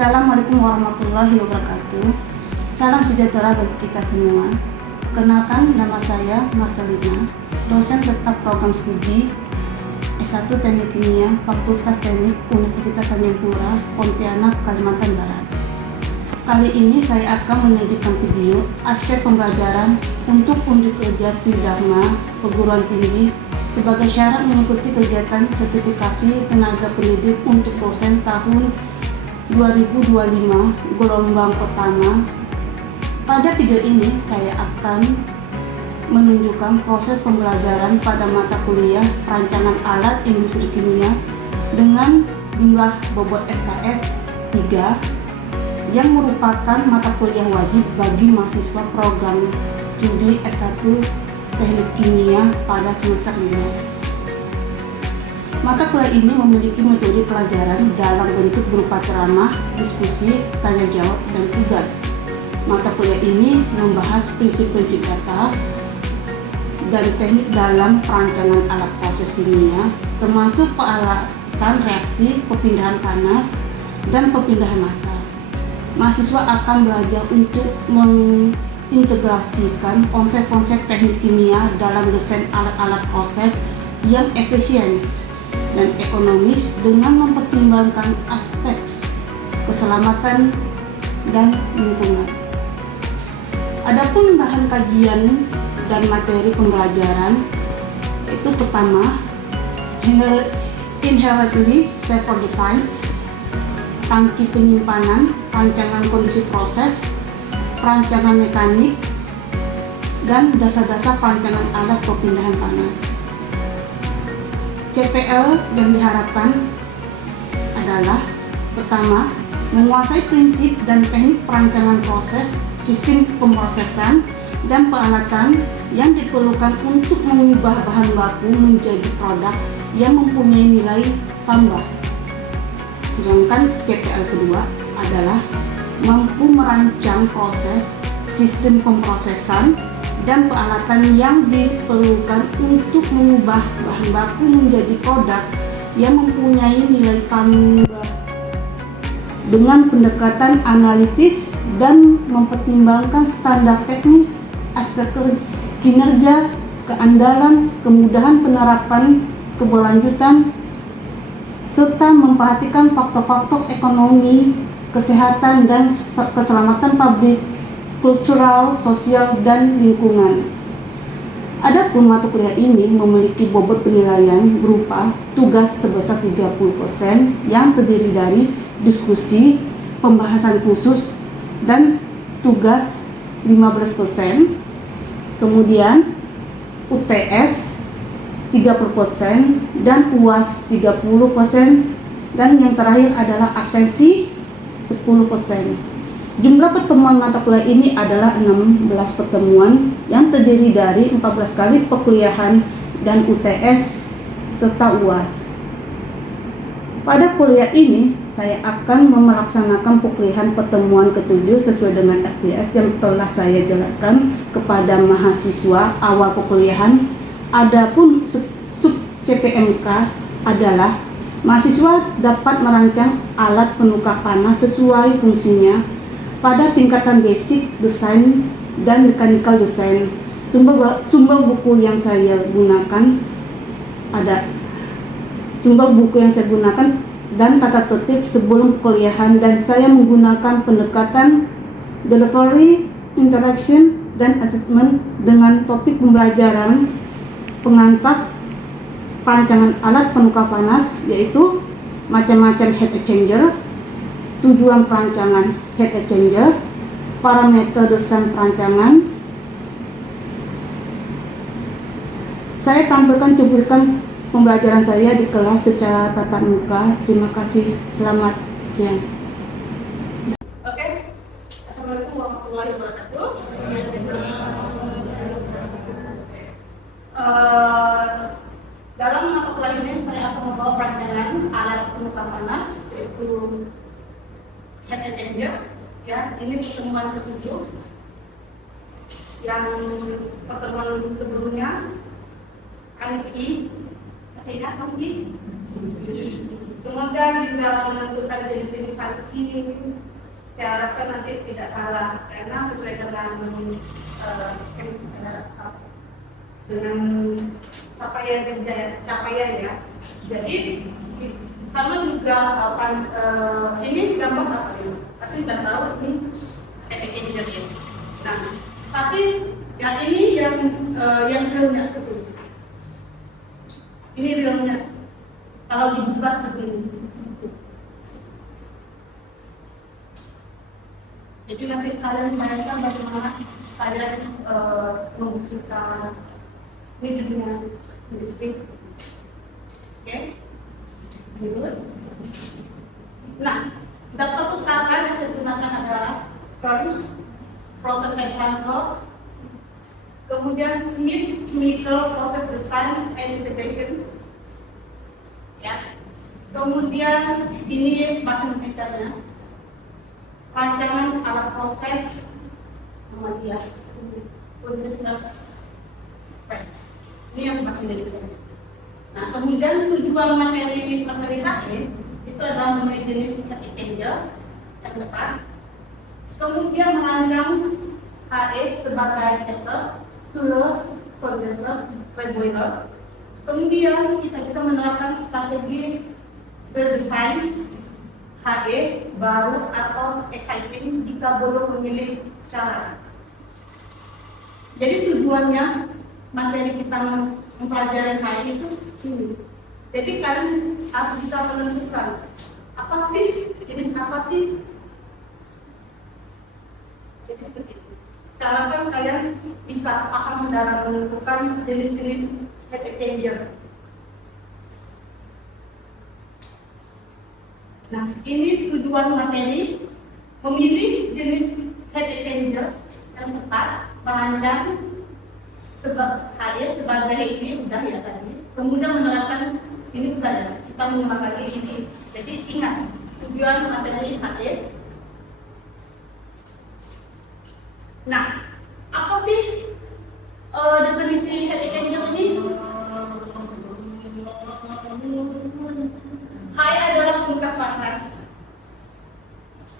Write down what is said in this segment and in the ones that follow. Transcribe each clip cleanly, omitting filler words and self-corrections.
Assalamualaikum warahmatullahi wabarakatuh. Salam sejahtera bagi kita semua. Kenalkan, nama saya Marcelina, dosen tetap program studi S1 Teknik Kimia Fakultas Teknik Universitas Tanjung Pura, Pontianak, Kalimantan Barat. Kali ini saya akan menyajikan video aspek pembelajaran untuk unjuk kerja Pidharma perguruan tinggi sebagai syarat mengikuti kegiatan sertifikasi tenaga pendidik untuk dosen tahun 2025 gelombang pertama. Pada video ini saya akan menunjukkan proses pembelajaran pada mata kuliah Rancangan Alat Industri Kimia dengan jumlah bobot SKS 3 yang merupakan mata kuliah wajib bagi mahasiswa program studi S1 Teknik Kimia pada semester 5. Mata kuliah ini memiliki metode pelajaran dalam bentuk berupa ceramah, diskusi, tanya jawab, dan tugas. Mata kuliah ini membahas prinsip-prinsip dasar dan teknik dalam perancangan alat proses kimia, termasuk peralatan reaksi, perpindahan panas, dan perpindahan massa. Mahasiswa akan belajar untuk mengintegrasikan konsep-konsep teknik kimia dalam desain alat-alat proses yang efisien dan ekonomis dengan mempertimbangkan aspek keselamatan dan lingkungan. Adapun bahan kajian dan materi pembelajaran itu pertama, inherently safer design, tangki penyimpanan, rancangan kondisi proses, perancangan mekanik, dan dasar-dasar perancangan alat perpindahan panas. CPL yang diharapkan adalah pertama, menguasai prinsip dan teknik perancangan proses, sistem pemrosesan, dan peralatan yang diperlukan untuk mengubah bahan baku menjadi produk yang mempunyai nilai tambah. Sedangkan CPL kedua adalah mampu merancang proses, sistem pemrosesan, dan peralatan yang diperlukan untuk mengubah bahan baku menjadi produk yang mempunyai nilai tambah dengan pendekatan analitis dan mempertimbangkan standar teknis, aspek kinerja, keandalan, kemudahan penerapan, keberlanjutan, serta memperhatikan faktor-faktor ekonomi, kesehatan, dan keselamatan pabrik, kultural, sosial, dan lingkungan. Adapun mata kuliah ini memiliki bobot penilaian berupa tugas sebesar 30% yang terdiri dari diskusi, pembahasan khusus, dan tugas 15%. Kemudian UTS 30% dan UAS 30%, dan yang terakhir adalah absensi 10%. Jumlah pertemuan mata kuliah ini adalah 16 pertemuan yang terdiri dari 14 kali perkuliahan dan UTS serta UAS. Pada kuliah ini, saya akan melaksanakan perkuliahan pertemuan ke-7 sesuai dengan FPS yang telah saya jelaskan kepada mahasiswa awal perkuliahan. Adapun sub CPMK adalah mahasiswa dapat merancang alat penukar panas sesuai fungsinya pada tingkatan basic design dan mechanical design. Sumber buku yang saya gunakan dan tata tertib sebelum perkuliahan, dan saya menggunakan pendekatan delivery, interaction, dan assessment dengan topik pembelajaran pengantar perancangan alat penukar panas, yaitu macam-macam heat exchanger, tujuan perancangan heat exchanger, parameter desain perancangan. Saya tampilkan cuplikan pembelajaran saya di kelas secara tatap muka. Terima kasih. Selamat siang. Oke. Assalamualaikum warahmatullahi wabarakatuh. Dalam mata kuliah ini saya akan membawa perancangan alat penukar panas, yaitu heat exchanger. Ya, ini pertemuan ke-7. Yang pertemuan sebelumnya, Angki, masih ingat Angki? Semoga bisa menentukan jenis-jenis tangki. Saya harapkan nanti tidak salah karena sesuai dengan capaian ya. Jadi sama juga ini gambar apa ini? Pasti sudah tahu ini engineer ya. Nah, tapi yang ini yang realnya seperti ini. Ini realnya. Kalau dibuka seperti ini. Jadi nanti kalian bayangkan bagaimana kalian membersihkan ini dengan listrik. Oke? Good. Nah, daftar pustakaan yang saya gunakan adalah first, process and transport, kemudian Smith Chemical Process Design and Integration, ya. Kemudian ini bahasa Indonesia-nya, rancangan alat proses Muhammadiyah Universitas Pers. Ini yang bahasa Indonesia. Nah, kemudian tujuan materi HE itu adalah memenuhi jenis heat exchanger yang tepat. Kemudian merancang HE sebagai heater, cooler, condenser, boiler. Kemudian kita bisa menerapkan strategi berdesain HE baru atau exciting jika belum memilih cara. Jadi tujuannya materi kita mempelajari HE itu ini. Jadi kalian harus bisa menentukan apa sih jenis apa sih. Jadi seperti itu. Saya harapkan kalian bisa paham dalam menentukan jenis-jenis heat exchanger. Nah, ini tujuan materi memilih jenis heat exchanger yang tepat, merancang sebab HE sebagai ini udah ya tadi. Kemudian menerapkan ini udah ya, kita menggunakan ini. Jadi ingat tujuan materi HE. Nah, apa sih definisi heat exchanger ini? HE adalah tingkat panas.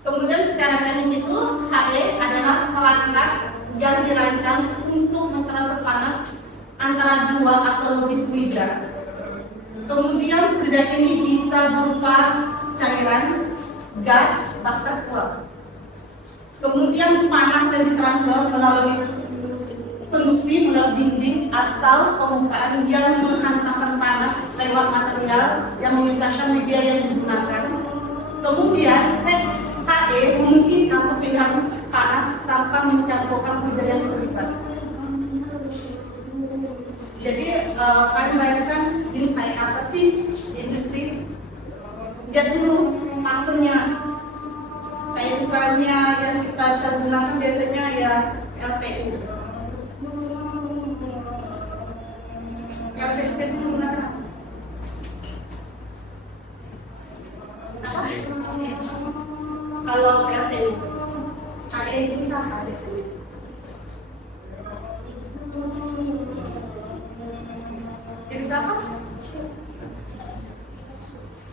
Kemudian secara teknis itu HE adalah perangkat yang dirancang untuk mentransfer panas antara dua atau lebih fluida. Kemudian fluida ini bisa berupa cairan, gas, bahkan uap. Kemudian panas yang ditransfer melalui konduksi melalui dinding atau permukaan yang menghantarkan panas lewat material yang memisahkan media yang digunakan. Kemudian HE memungkinkan perpindahan panas tanpa mencampurkan media yang terlibat. Jadi kalian bayangkan jenis HE apa sih di industri? Lihat dulu fasenya. Kayak misalnya yang kita bisa gunakan biasanya ya LPU. Yang saya biasa menggunakan apa? Kalau LPU, HE itu sama biasanya. Jadi siapa?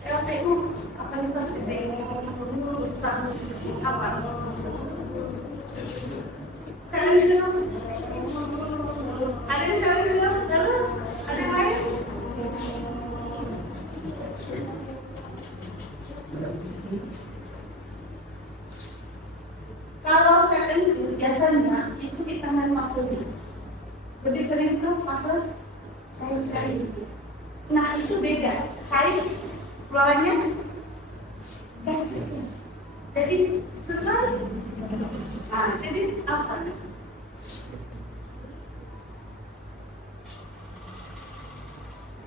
LPU kapasitas gede, besar, apa? Saling juga. Ada yang saling juga, lalu ada yang lain? Kalau saling biasanya itu kita main maksudnya. Lebih sering itu pasal cair. Nah itu beda. Cair keluarannya gas. Jadi sesuai. Nah, jadi apa?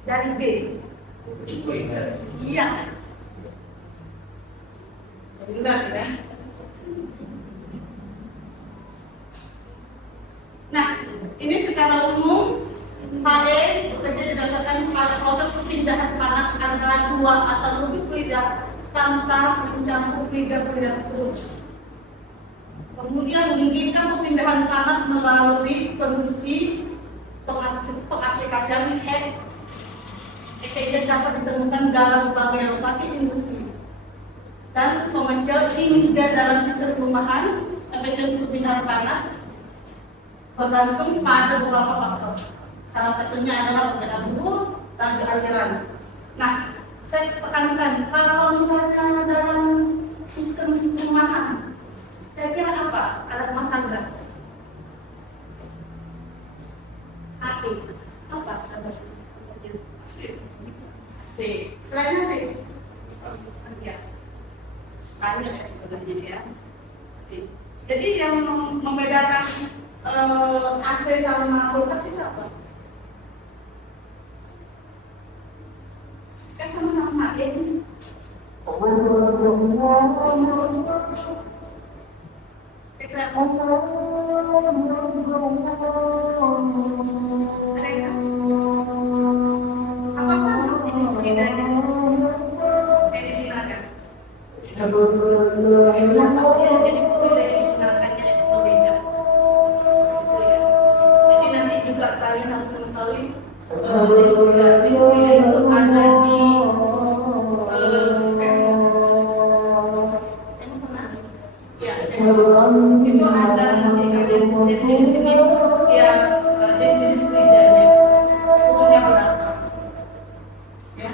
Dari B. Iya. Benar ya. Nah, ini secara umum HE terjadi berdasarkan proses perpindahan panas antara dua atau lebih fluida tanpa mencampur fluida tersebut. Kemudian memungkinkan perpindahan panas melalui konduksi pengaplikasian head EKG dapat ditemukan dalam berbagai lokasi industri dan komersial hingga dalam sistem perumahan. Efisiensi pembinaan panas bergantung pada beberapa faktor. Salah satunya adalah perbedaan suhu dan aliran. Nah, saya tekankan kalau misalnya dalam sistem perumahan, saya kira apa? Ada rumah tangga. Api, apa sahabat? C. Selainnya C. Ya. Banyak ya sebenarnya ya. Jadi yang membedakan AC sama kulkas itu apa? Kan sama-sama ya. Apa sama jenis bedanya? Yang digunakan? Salah satunya jenis beda yang digunakannya itu berbeda. Jadi nanti juga kalian harus mengetahui jenis beda itu ada di situ ada nanti kalian jenis-jenis yang jenis-jenis bedanya suhunya berapa ya,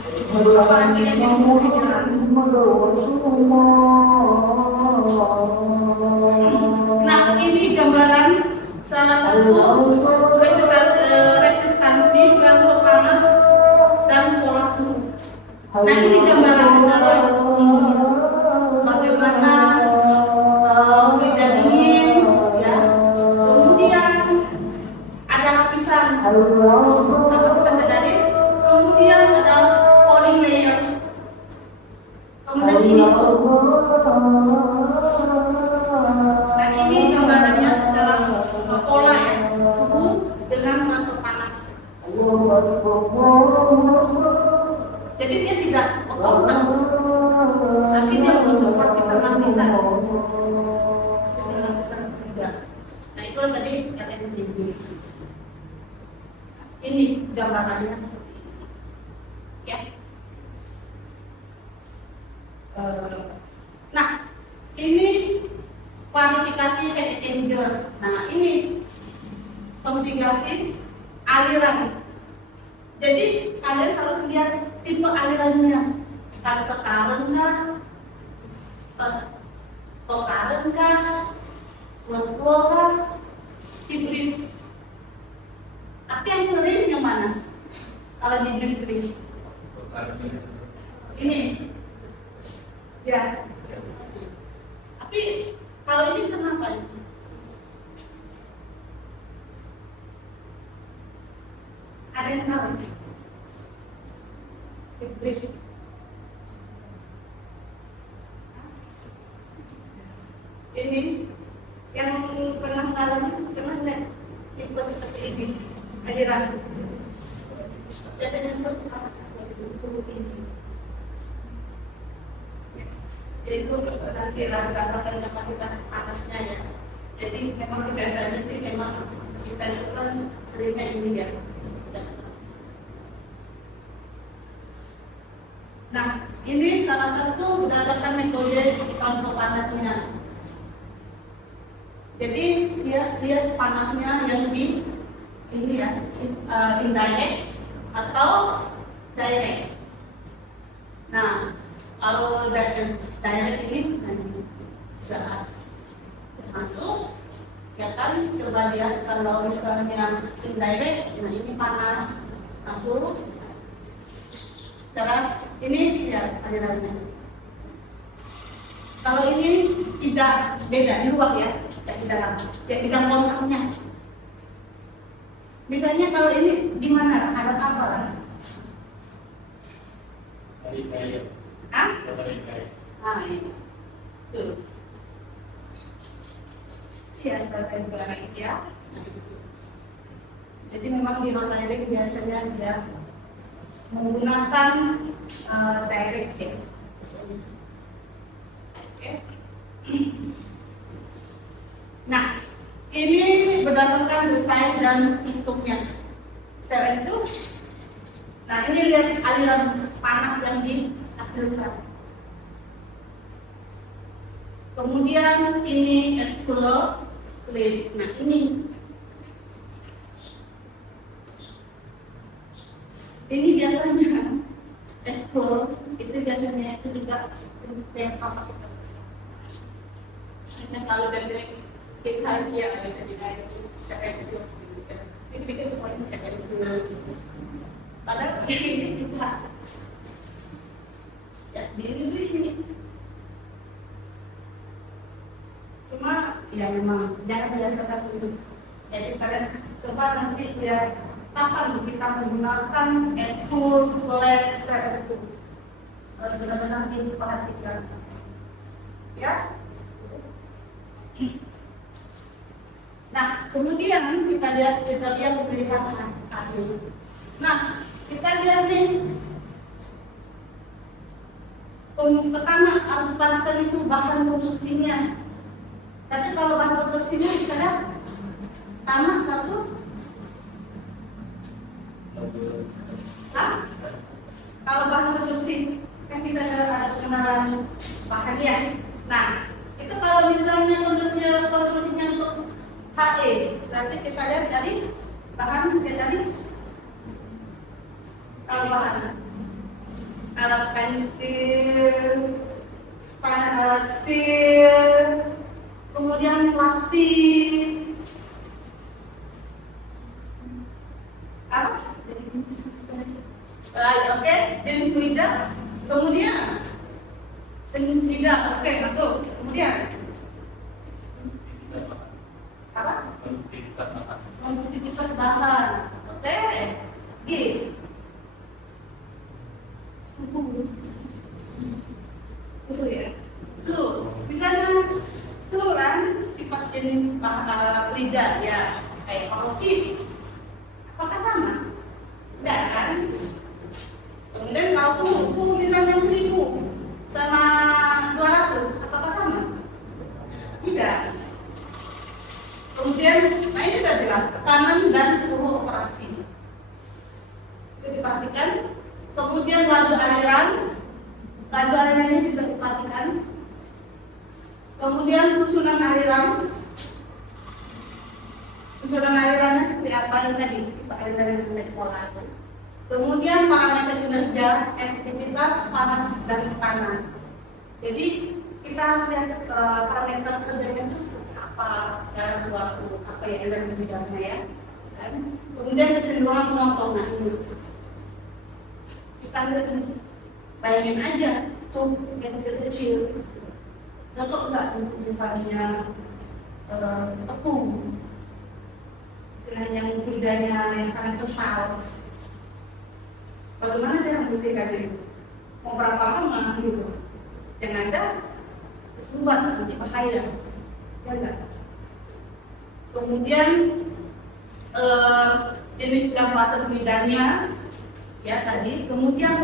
apalagi yang jenis refrigerasi. Nah, ini gambaran salah satu resistansi transfer panas dan pola suhu. Nah, ini gambaran secara bagaimana medan dingin, ya. Kemudian ada lapisan. Apa kita sadari? Kemudian ada cooling layer. Kemudian ini nah ini gambarannya secara pola ya, suhu dengan transfer panas. Jadi dia tidak otot, tapi dia membentuk lapisan-lapisan. Lapisan tidak. Nah itu tadi kalian begini. Ini gambarannya seperti ini. Ya. Nah, ini kualifikasi heat exchanger. Nah, ini konfigurasi aliran. Jadi kalian harus lihat tipe alirannya. Tekanan kah? Tokaran kah? Flow kah? Hibrid. Tapi yang sering yang mana? Kalau di industri ini. Ya. Tapi kalau ini kenapa? Ada yang tahu? Hibrid. Ini yang pernah mengalami pernah nggak tipe seperti ini aliran? Saya nyebut apa suhu ini. Jadi itu nanti berdasarkan kapasitas panasnya ya. Jadi memang kebiasaannya sih memang kita itu kan seringnya ini ya. Nah, ini salah satu berdasarkan metode transfer panasnya. Jadi dia panasnya yang di ini ya, indirect atau direct. Nah, kalau direct ini gas masuk, ya kan? Coba lihat kalau misalnya indirect, nah ini panas masuk. Sekarang ini ya alirannya. Kalau ini tidak beda di luar ya, di dalam kontaknya. Misalnya kalau ini di mana? Ada apa lah? Hah? Ah ini, tuh. Iya, sebagai ya. Jadi memang di rota ini biasanya dia menggunakan direct shift. Oke. Nah, ini berdasarkan desain dan bentuknya. Sel itu Nah ini lihat aliran panas yang dihasilkan. Kemudian ini flow plate. Nah ini biasanya flow itu biasanya itu juga yang kapasitas besar. Kalau dari kita dia bisa dinaiki sekecil ini bikin semuanya sekecil. Padahal ini juga ya di industri ini cuma ya memang jangan biasakan itu. Jadi kalian coba nanti lihat kapan kita menggunakan full flat set itu harus benar-benar diperhatikan ya. Nah kemudian kita lihat pemilihan ahli. Nah kita lihat nih pertama harus pastikan itu bahan produksinya. Tapi kalau bahan produksinya kita lihat tamat satu. Kalau bahan produksi kan kita ada pengenalan bahan ya. Nah itu kalau misalnya produksinya untuk HE, berarti kita lihat dari bahan dari kalau bahan kalau steel, kemudian plastik, apa? Oke, jenis fluida, kemudian jenis fluida, oke masuk, kemudian apa? Kompetitivitas bahan, oke, G, suhu ya, suhu, misalnya suhu kan sifat jenis fluida ya, kayak korosif, apakah sama? Tidak kan? Kemudian kalau suhu misalnya 1000 sama 200, apakah sama? Tidak. Kemudian, nah ini sudah jelas, tekanan dan suhu operasi. Itu diperhatikan. Kemudian laju alirannya juga diperhatikan. Kemudian susunan alirannya seperti apa yang tadi, aliran yang menjadi pola itu. Kemudian parameter kinerja, efektivitas, panas dan tekanan. Jadi kita harus lihat parameter kerjanya itu seperti apa dalam suatu apa yang ada di dalamnya ya. Dan kemudian kecenderungan penonton. Nah ini kita lihat ini, bayangin aja tuh yang kecil-kecil. Contoh enggak untuk misalnya tepung, istilahnya yang fluidanya yang sangat besar. Bagaimana cara membersihkan itu? Mau berapa lama gitu? Yang ada kesubat nanti bahaya, ya enggak? Kemudian jenis dan fase fluidanya, ya tadi. Kemudian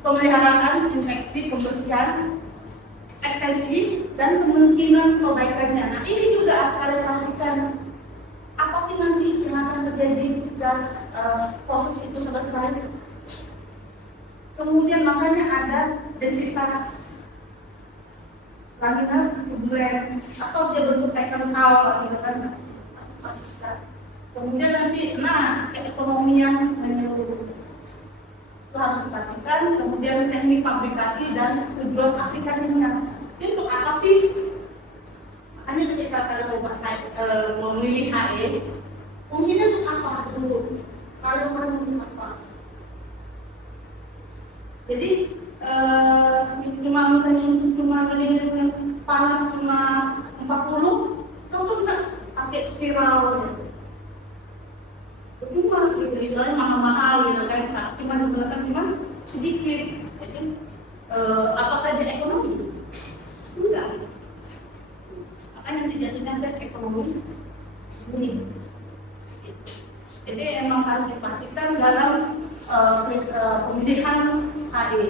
pemeliharaan infeksi, pembersihan, ekstensi dan kemungkinan perbaikannya. Nah ini juga harus kalian perhatikan. Apa sih nanti yang akan terjadi jika proses itu selesai? Kemudian makanya ada densitas laminar tubulen atau dia bentuk teknikal gitu kan. Kemudian nanti keekonomian menyeluruh itu harus diperhatikan. Kemudian teknik fabrikasi dan tujuan aplikasinya. Itu apa sih? Makanya ketika kalian mau memilih HE, fungsinya untuk apa dulu? Kalian mau untuk apa? Jadi cuma misalnya untuk cuma dengan panas cuma 40, tentu enggak pakai spiral. Cuma misalnya mahal-mahal gitu kan, cuma digunakan cuma sedikit. Jadi apakah dia ekonomi? Enggak. Makanya dijadikan ke ekonomi ini. Jadi emang harus dipastikan dalam pemilihan HE,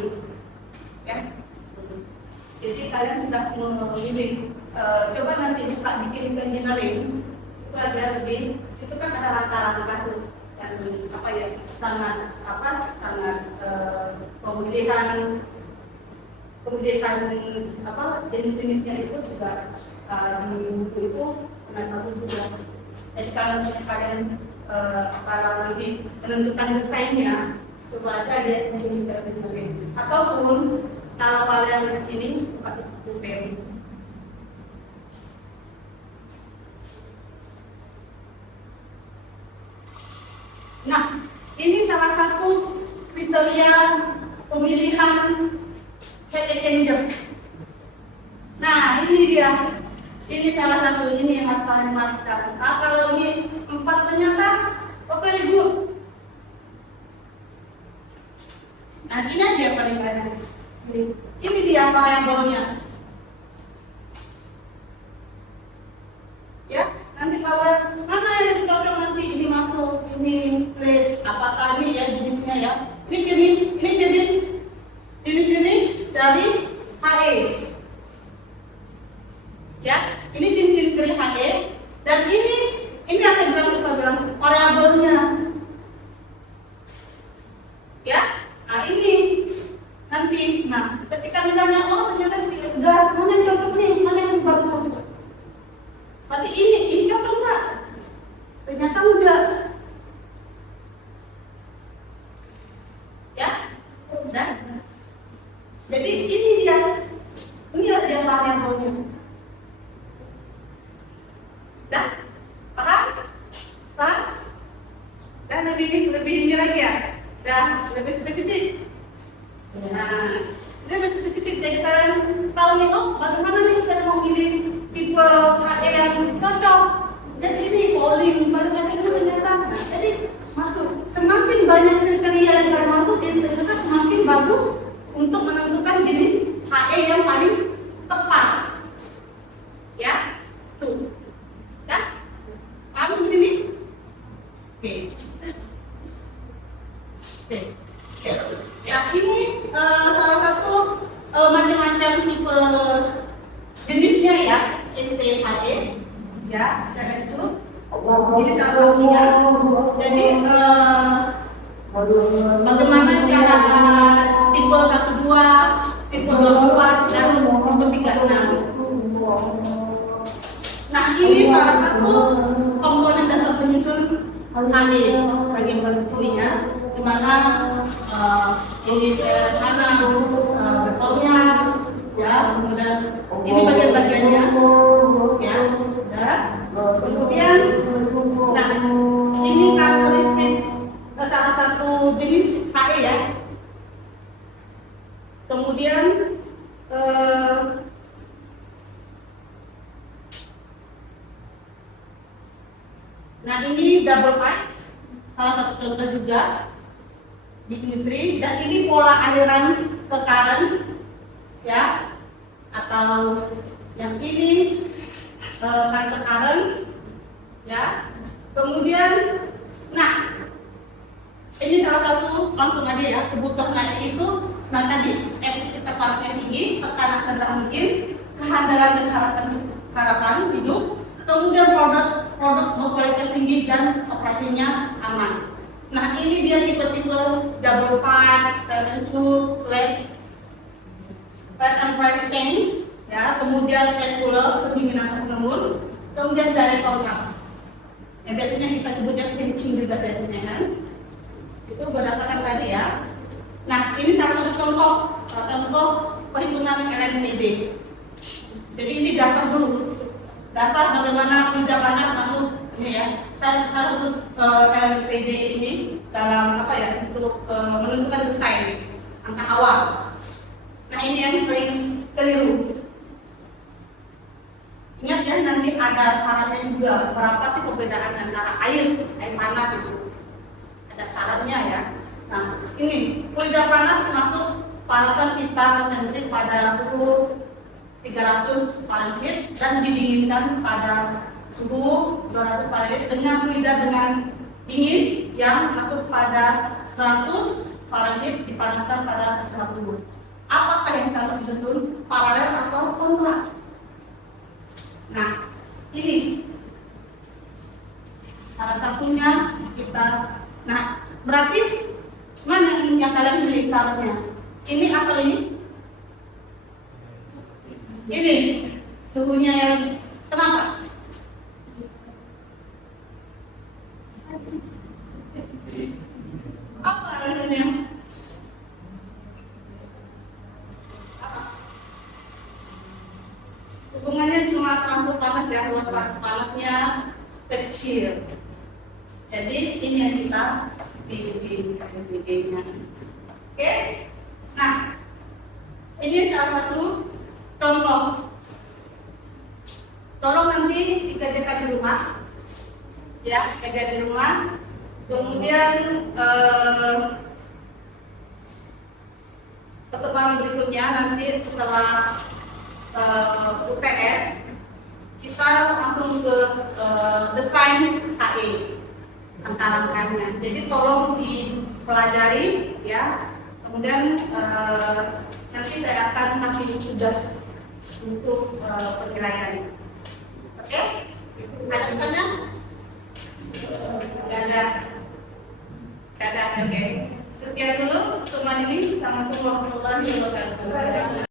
ya. Jadi kalian sudah memilih. Coba nanti buka bikin engineering, itu ada di situ kan ada rangka-rangka tuh. dan sangat pemilihan jenis-jenisnya itu juga di buku itu sangat bagus juga. Jadi kalau misalnya kalian kalau lagi menentukan desainnya, coba aja lihat mungkin ataupun kalau kalian ini pakai buku pen. Nah, ini salah satu kriteria pemilihan head exchanger. Nah, ini dia. Ini salah satu ini yang harus kalian perhatikan. Nah, kalau ini 4 ternyata, very good. Nah, ini aja paling banyak. Ini dia variabelnya. Ya, nanti kalau mana yang dicocok nanti ini masuk, ini plate, apakah ini ya jenisnya ya. Ini jenis dari HE. Ya, ini jenis dari HE dan ini yang saya suka bilang variabelnya. Ya, nah ini nanti, ketika misalnya ternyata gas mana yang cocok nih, mana yang bagus. Berarti ini cocok enggak? Ternyata enggak. Ya, udah. Jadi ini dia variabelnya. Dah, paham? Dan lebih ini lagi ya. Dan lebih spesifik. Nah, ini lebih spesifik. Jadi kalian tahu nih, bagaimana nih saya mau pilih tipe HE yang cocok. Jadi ini polling, baru itu ternyata. Jadi masuk. Semakin banyak kriteria yang kalian masuk, jadi ternyata semakin bagus untuk menentukan jenis HE yang paling tepat. Ya, tuh. Ya, paham di sini? Oke. Ya, ini salah satu macam-macam tipe jenisnya ya, STHE ya, 7. Ini salah satunya. Jadi bagaimana cara tipe 12, tipe 24 dan tipe 36. Nah, ini salah satu komponen dasar penyusun HE bagian bagiannya, di mana ini sederhana betulnya, ya, kemudian ini bagian-bagiannya, ya, sudah. Kemudian, nah, ini karakteristik salah satu jenis HE ya. Kemudian nah, ini double patch, salah satu contoh juga di industri. Dan ini pola aliran ke current ya, atau yang ini current ya. Kemudian, nah, ini salah satu langsung aja ya, kebutuhan HE itu. Nah, tadi efektivitas parasnya tinggi, tekanan sedang mungkin, kehandalan dan harapan hidup, kemudian produk berkualitas tinggi dan operasinya aman. Nah, ini dia tipe-tipe double pipe, 7-tube, flat and private tanks, ya, kemudian air cooler, pendinginan pengemur, kemudian direct contact. Ya, biasanya kita sebutnya finishing juga biasanya kan. Itu berdasarkan tadi ya. Nah, ini salah satu contoh perhitungan LNPD. Jadi ini dasar dulu. Dasar bagaimana fluida panas masuk ini ya. Saya harus LNPD ini dalam untuk menentukan desain angka awal. Nah, ini yang sering keliru. Ingat ya, nanti ada syaratnya juga. Berapa sih perbedaan antara air panas itu? Ada syaratnya ya. Nah, ini fluida panas masuk parutan kita konsentrik pada suhu 300 Fahrenheit dan didinginkan pada suhu 200 Fahrenheit dengan fluida dengan dingin yang masuk pada 100 Fahrenheit dipanaskan pada 140. Apakah yang harus disusun, paralel atau kontra? Nah, ini salah satunya kita Nah, berarti mana yang kalian pilih seharusnya? Ini atau ini? Ini suhunya yang kenapa? Apa alasannya? Hubungannya cuma transfer panas ya, luas panasnya kecil. Jadi ini yang kita pilih. Oke? Nah, ini salah satu contoh. Tolong nanti dikerjakan di rumah, ya, kerja di rumah. Kemudian pertemuan berikutnya nanti setelah UTS kita langsung ke desain HE langkah-langkahnya. Jadi tolong dipelajari ya. Kemudian nanti saya akan kasih tugas untuk penilaian. Oke? Ada pertanyaan? Gak ada. Oke. Sekian dulu teman ini. Assalamualaikum warahmatullahi wabarakatuh.